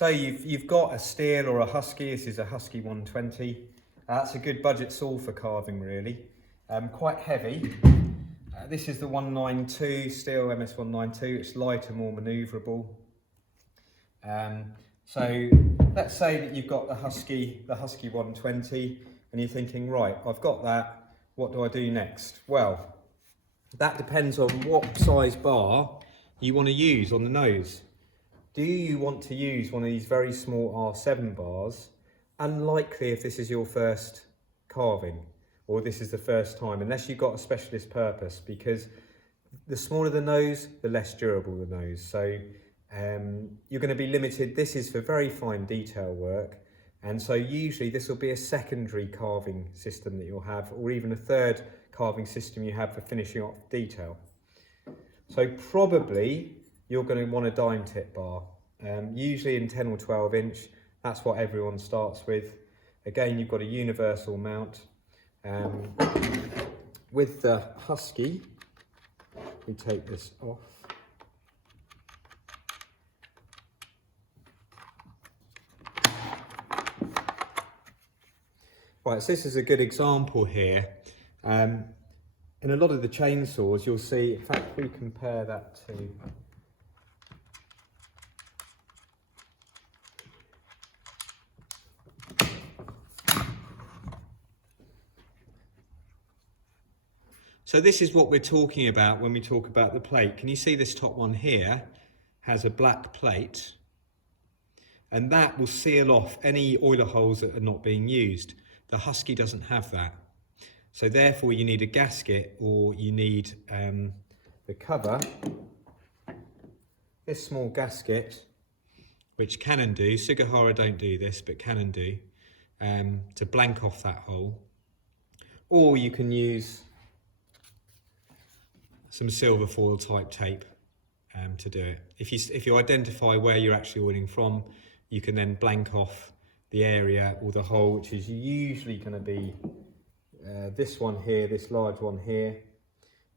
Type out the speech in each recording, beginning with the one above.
So you've got a Stihl or a Husky. This is a Husky 120. That's a good budget saw for carving, really. Quite heavy. This is the 192 Stihl MS 192. It's lighter, more manoeuvrable. So let's say that you've got the Husky 120, and you're thinking, right, I've got that. What do I do next? Well, that depends on what size bar you want to use on the nose. Do you want to use one of these very small R7 bars? Unlikely if this is your first carving or this is the first time, unless you've got a specialist purpose, because the smaller the nose, the less durable the nose. So you're going to be limited. This is for very fine detail work. And so usually this will be a secondary carving system that you'll have, or even a third carving system you have for finishing off detail. So probably you're going to want a dime tip bar, usually in 10 or 12 inch. That's what everyone starts with. Again, you've got a universal mount. With the Husky, we take this off. Right, so this is a good example here. In a lot of the chainsaws, you'll see, in fact, if we compare that to so this is what we're talking about when we talk about the plate. Can you see this top one here has a black plate, and that will seal off any oiler holes that are not being used. The Husky doesn't have that. So therefore you need a gasket, or you need the cover, this small gasket, which Canon do. Sugihara don't do this, but Canon do, to blank off that hole. Or you can use some silver foil type tape to do it. If you identify where you're actually oiling from, you can then blank off the area or the hole, which is usually going to be this one here, this large one here.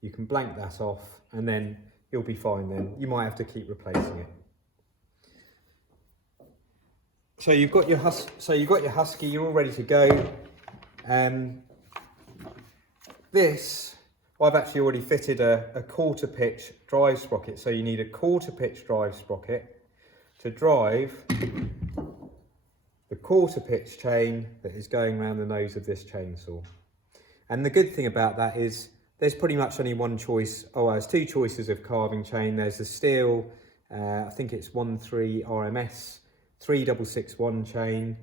You can blank that off, and then you'll be fine. Then you might have to keep replacing it. So you've got your Husky. You're all ready to go. This, I've actually already fitted a quarter pitch drive sprocket. So you need a quarter pitch drive sprocket to drive the quarter pitch chain that is going around the nose of this chainsaw. And the good thing about that is there's pretty much only one choice. Oh, there's two choices of carving chain. There's the Stihl, I think it's 13 RMS 3661 chain,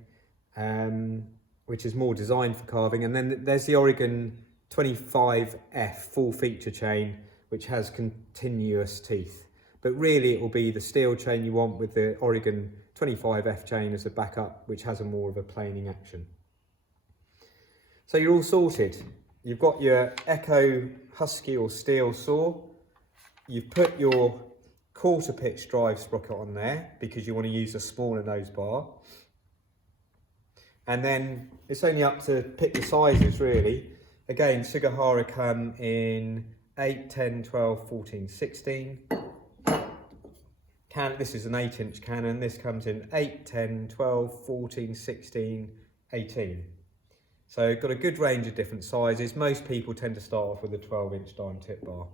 which is more designed for carving. And then there's the Oregon 25F full feature chain, which has continuous teeth. But really it will be the Stihl chain you want, with the Oregon 25F chain as a backup, which has a more of a planing action. So you're all sorted. You've got your Echo Husky or Stihl saw. You've put your quarter pitch drive sprocket on there because you want to use a smaller nose bar. And then it's only up to pick the sizes, really. Again, Sugihara come in 8, 10, 12, 14, 16. This is an 8-inch Canon. This comes in 8, 10, 12, 14, 16, 18. So got a good range of different sizes. Most people tend to start off with a 12-inch dime tip bar.